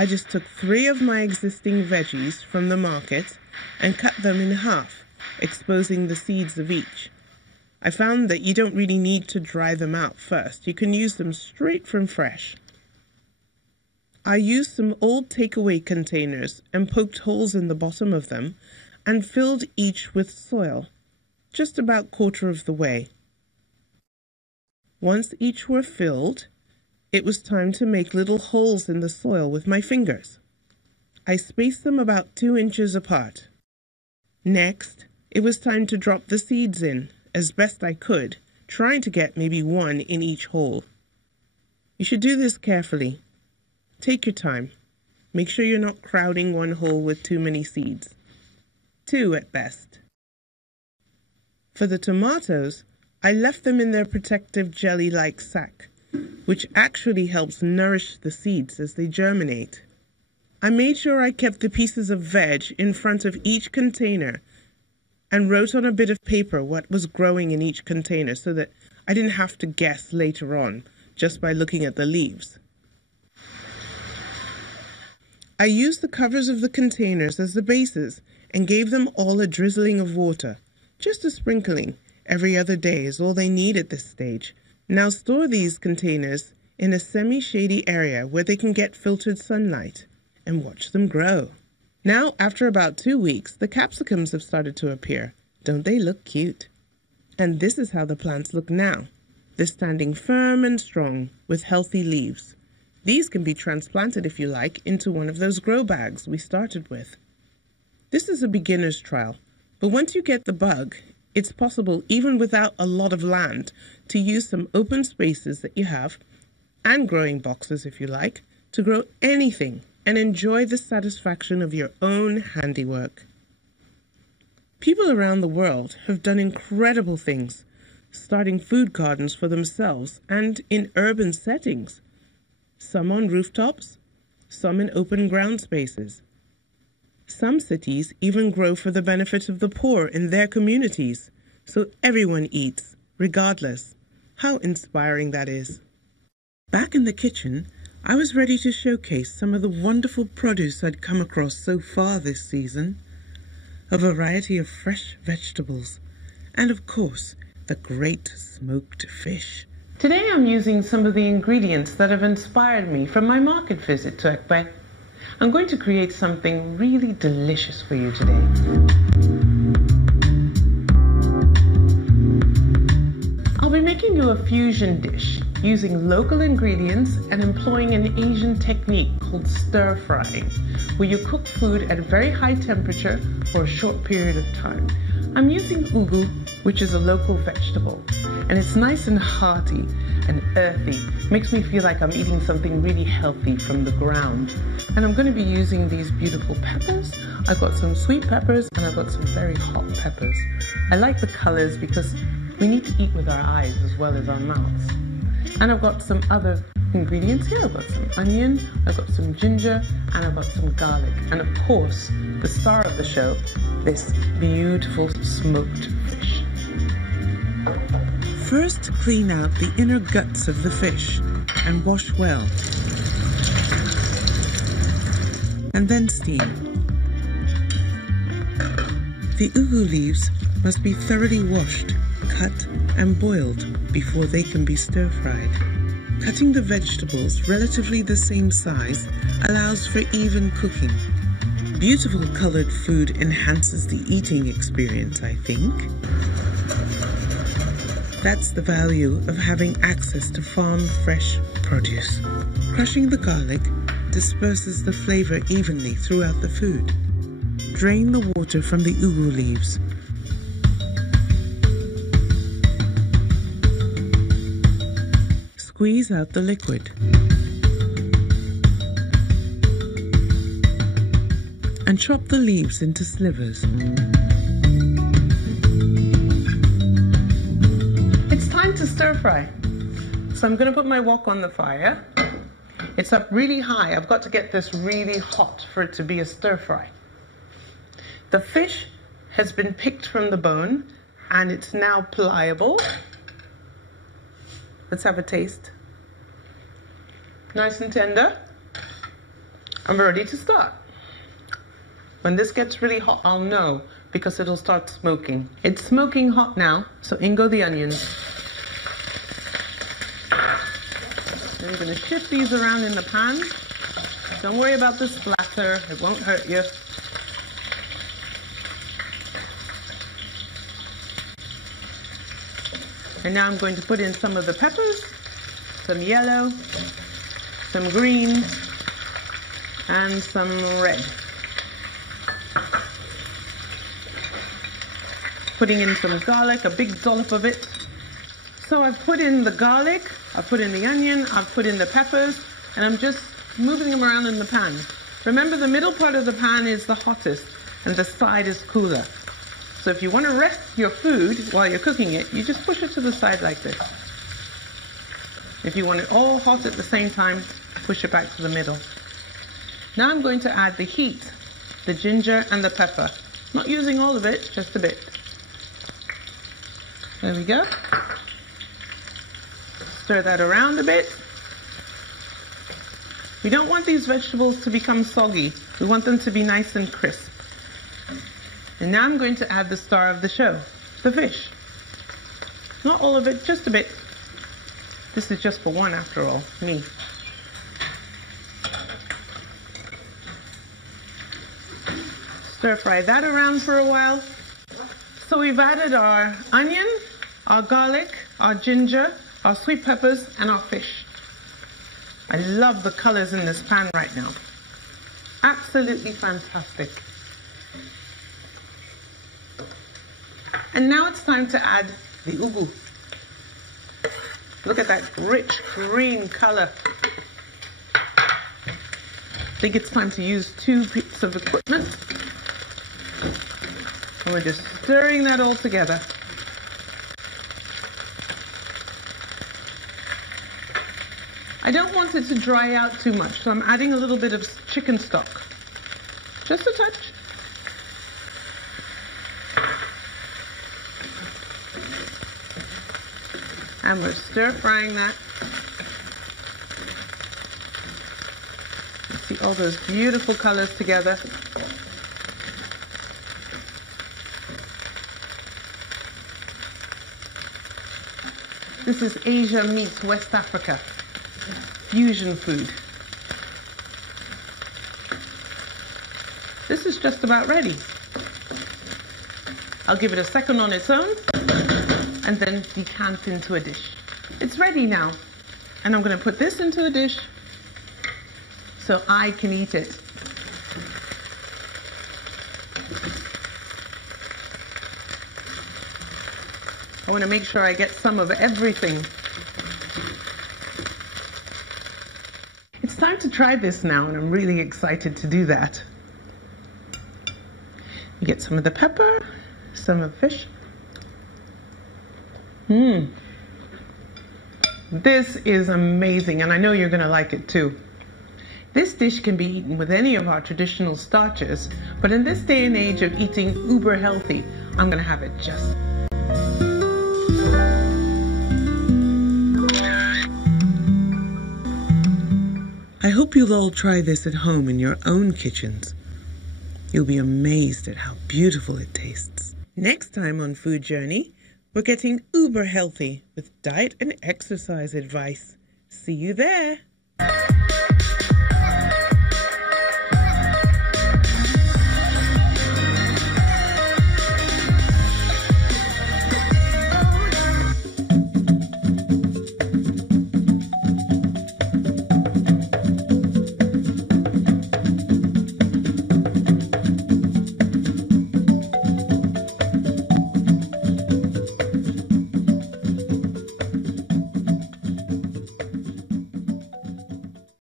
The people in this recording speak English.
I just took 3 of my existing veggies from the market and cut them in half, exposing the seeds of each. I found that you don't really need to dry them out first. You can use them straight from fresh. I used some old takeaway containers and poked holes in the bottom of them and filled each with soil, just about 1/4 of the way. Once each were filled, it was time to make little holes in the soil with my fingers. I spaced them about 2 inches apart. Next, it was time to drop the seeds in, as best I could, trying to get maybe 1 in each hole. You should do this carefully. Take your time. Make sure you're not crowding 1 hole with too many seeds. 2 at best. For the tomatoes, I left them in their protective jelly-like sac, which actually helps nourish the seeds as they germinate. I made sure I kept the pieces of veg in front of each container and wrote on a bit of paper what was growing in each container so that I didn't have to guess later on just by looking at the leaves. I used the covers of the containers as the bases and gave them all a drizzling of water. Just a sprinkling every other day is all they need at this stage. Now store these containers in a semi-shady area where they can get filtered sunlight and watch them grow. Now, after about 2 weeks, the capsicums have started to appear. Don't they look cute? And this is how the plants look now. They're standing firm and strong with healthy leaves. These can be transplanted, if you like, into one of those grow bags we started with. This is a beginner's trial, but once you get the bug, it's possible, even without a lot of land, to use some open spaces that you have, and growing boxes if you like, to grow anything and enjoy the satisfaction of your own handiwork. People around the world have done incredible things, starting food gardens for themselves and in urban settings. Some on rooftops, some in open ground spaces. Some cities even grow for the benefit of the poor in their communities, so everyone eats, regardless. How inspiring that is. Back in the kitchen, I was ready to showcase some of the wonderful produce I'd come across so far this season. A variety of fresh vegetables, and of course, the great smoked fish. Today I'm using some of the ingredients that have inspired me from my market visit to Ugwu. I'm going to create something really delicious for you today. I'll be making you a fusion dish using local ingredients and employing an Asian technique called stir-frying, where you cook food at a very high temperature for a short period of time. I'm using Ugwu, which is a local vegetable, and it's nice and hearty and earthy. Makes me feel like I'm eating something really healthy from the ground. And I'm going to be using these beautiful peppers. I've got some sweet peppers and I've got some very hot peppers. I like the colors because we need to eat with our eyes as well as our mouths. And I've got some other ingredients here. I've got some onion, I've got some ginger, and I've got some garlic. And of course, the star of the show, this beautiful smoked fish. First, clean out the inner guts of the fish and wash well. And then steam. The Ugwu leaves must be thoroughly washed, cut, and boiled before they can be stir-fried. Cutting the vegetables relatively the same size allows for even cooking. Beautiful colored food enhances the eating experience, I think. That's the value of having access to farm fresh produce. Crushing the garlic disperses the flavor evenly throughout the food. Drain the water from the Ugwu leaves. Squeeze out the liquid. And chop the leaves into slivers. It's time to stir fry. So I'm going to put my wok on the fire. It's up really high. I've got to get this really hot for it to be a stir fry. The fish has been picked from the bone and it's now pliable. Let's have a taste. Nice and tender. I'm ready to start. When this gets really hot, I'll know because it'll start smoking. It's smoking hot now, so in go the onions. And you're going to shift these around in the pan. Don't worry about the splatter, it won't hurt you. And now I'm going to put in some of the peppers, some yellow, some green, and some red. Putting in some garlic, a big dollop of it. So I've put in the garlic, I've put in the onion, I've put in the peppers, and I'm just moving them around in the pan. Remember, the middle part of the pan is the hottest, and the side is cooler. So if you want to rest your food while you're cooking it, you just push it to the side like this. If you want it all hot at the same time, push it back to the middle. Now I'm going to add the heat, the ginger and the pepper. Not using all of it, just a bit. There we go. Stir that around a bit. We don't want these vegetables to become soggy. We want them to be nice and crisp. And now I'm going to add the star of the show, the fish. Not all of it, just a bit. This is just for one after all, me. Stir fry that around for a while. So we've added our onion, our garlic, our ginger, our sweet peppers, and our fish. I love the colors in this pan right now. Absolutely fantastic. And now it's time to add the Ugwu. Look at that rich green color. I think it's time to use 2 pieces of equipment. And we're just stirring that all together. I don't want it to dry out too much, so I'm adding a little bit of chicken stock. Just a touch. And we're stir frying that. You see all those beautiful colors together. This is Asia meets West Africa. Fusion food. This is just about ready. I'll give it a second on its own and then decant into a dish. It's ready now. And I'm going to put this into a dish so I can eat it. I want to make sure I get some of everything. It's time to try this now, and I'm really excited to do that. You get some of the pepper, some of the fish. This is amazing, and I know you're going to like it too. This dish can be eaten with any of our traditional starches, but in this day and age of eating uber healthy, I'm going to have it just. I hope you'll all try this at home in your own kitchens. You'll be amazed at how beautiful it tastes. Next time on Food Journey, we're getting uber healthy with diet and exercise advice. See you there.